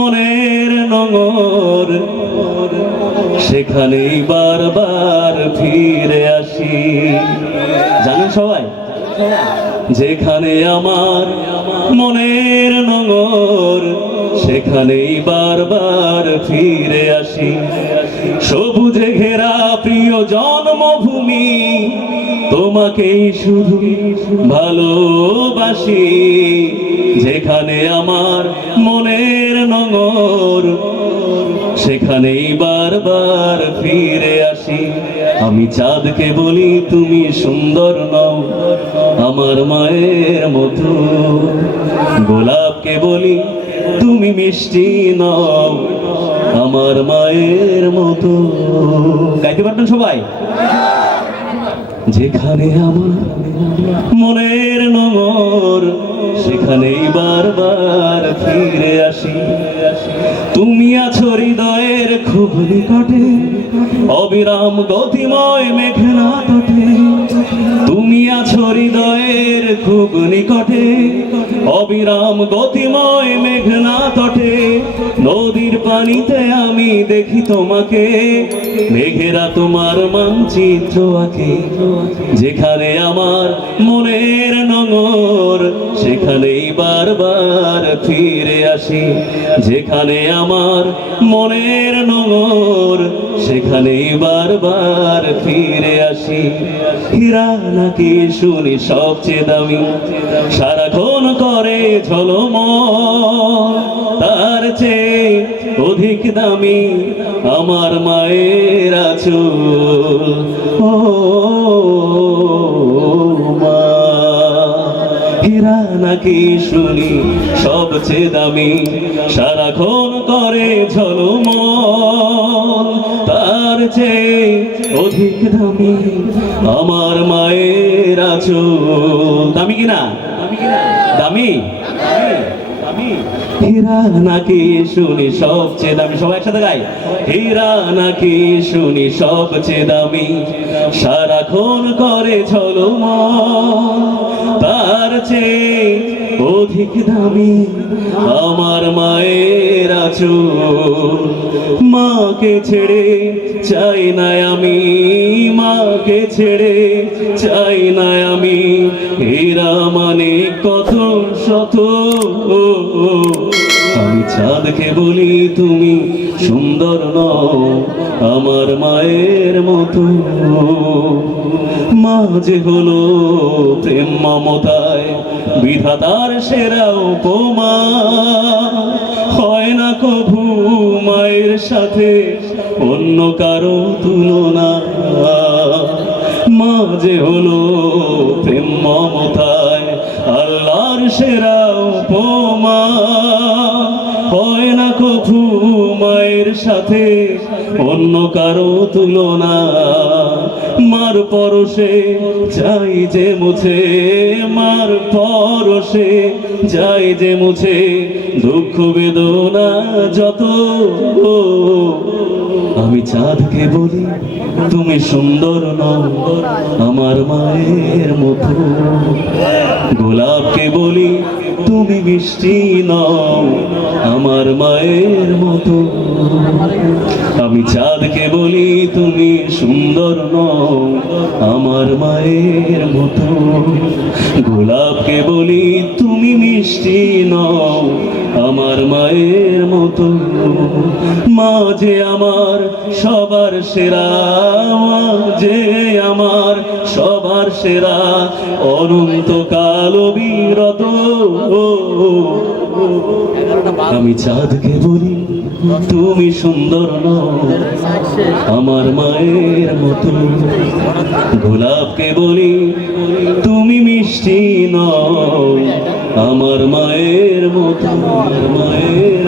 মনের নোঙর, সেখানেই বারবার ফিরে আসি। জানেন সবাই, যেখানে আমার মনের নোঙর, সেখানেই বারবার ফিরে আসি। সবুজে ঘেরা প্রিয় জন্মভূমি, তোমাকেই শুধু ভালোবাসি। যেখানে আমার মনের নোঙর, সেখানেই বারবার ফিরে আসি। আমি চাঁদকে বলি তুমি সুন্দর নও আমার মায়ের মতো, গোলাপকে বলি তুমি মিষ্টি নও আমার মায়ের মতো। গাইতে পারবেন সবাই? যেখানে আমার মনের নোঙর, সেখানেই বারবার ফিরে আসি। তুমি আছো হৃদয়ের খুব নিকটে, অবিরাম গতিময় মেঘনা তটে। তুমি আছো হৃদয়ের খুব নিকটে, অবিরাম গতিময় মেঘনা তটে। নদীর পানিতে আমি দেখি তোমাকে, মেঘেরা তোমার মানচিত্র আঁকে। যেখানে আমার মনের নোঙর, সেখানেই বারবার ফিরে আসি। যেখানে আমার মনের নোঙর, সেখানেই বারবার ফিরে আসি। হীরা নাকি শুনি সবচেয়ে দামি, সারাক্ষণ করে ঝলমল, তার চেয়ে অধিক দামি আমার মায়ের আঁচল। ও মা, হীরা নাকি শুনি সবচেয়ে দামি, সারাক্ষণ করে ঝলমল, তার চেয়ে অধিক দামি আমার মায়ের আঁচল। দামি কিনা? দামি? হীরা নাকি শুনি সবচেয়ে দামি, সবাই একসাথে গাই। হীরা নাকি শুনি সবচেয়ে দামি, সারাক্ষণ করে ঝলমল, তার চেয়ে অধিক দামি আমার মায়ের আঁচল। মাকে ছেড়ে চাই না আমি, মাকে ছেড়ে চাই না আমি। হীরা মানে কত শত, আমি চাঁদকে বলি তুমি সুন্দর নও আমার মায়ের মতো। মা যে হলো প্রেম মমতায় বিধাতার সেরা উপমা, হয় না কভু মায়ের সাথে অন্য কারো তুলনা। মা যে হলো প্রেম মমতায় আল্লাহর সেরা উপমা, হয় না কভু মায়ের সাথে অন্য কারো তুলনা। মার পরশে যাই যে মুছে, মার পরশে যাই যে মুছে, দুঃখ বেদনা যত। আমি চাঁদকে বলি তুমি সুন্দর নও আমার মায়ের মতো, গোলাপকে বলি তুমি মিষ্টি নও আমার মায়ের মতো। আমি চাঁদকে বলি তুমি সুন্দর নও আমার মায়ের মতো, গোলাপকে বলি তুমি মিষ্টি নও আমার মায়ের মতো। মা যে আমার সবার সেরা, মা যে আমার সবার সেরা, অনন্তকাল বিরত। আমি চাঁদকে বলি তুমি সুন্দর নও আমার মায়ের মতো, গোলাপকে বলি তুমি মিষ্টি নও আমার মায়ের মতো, মায়ের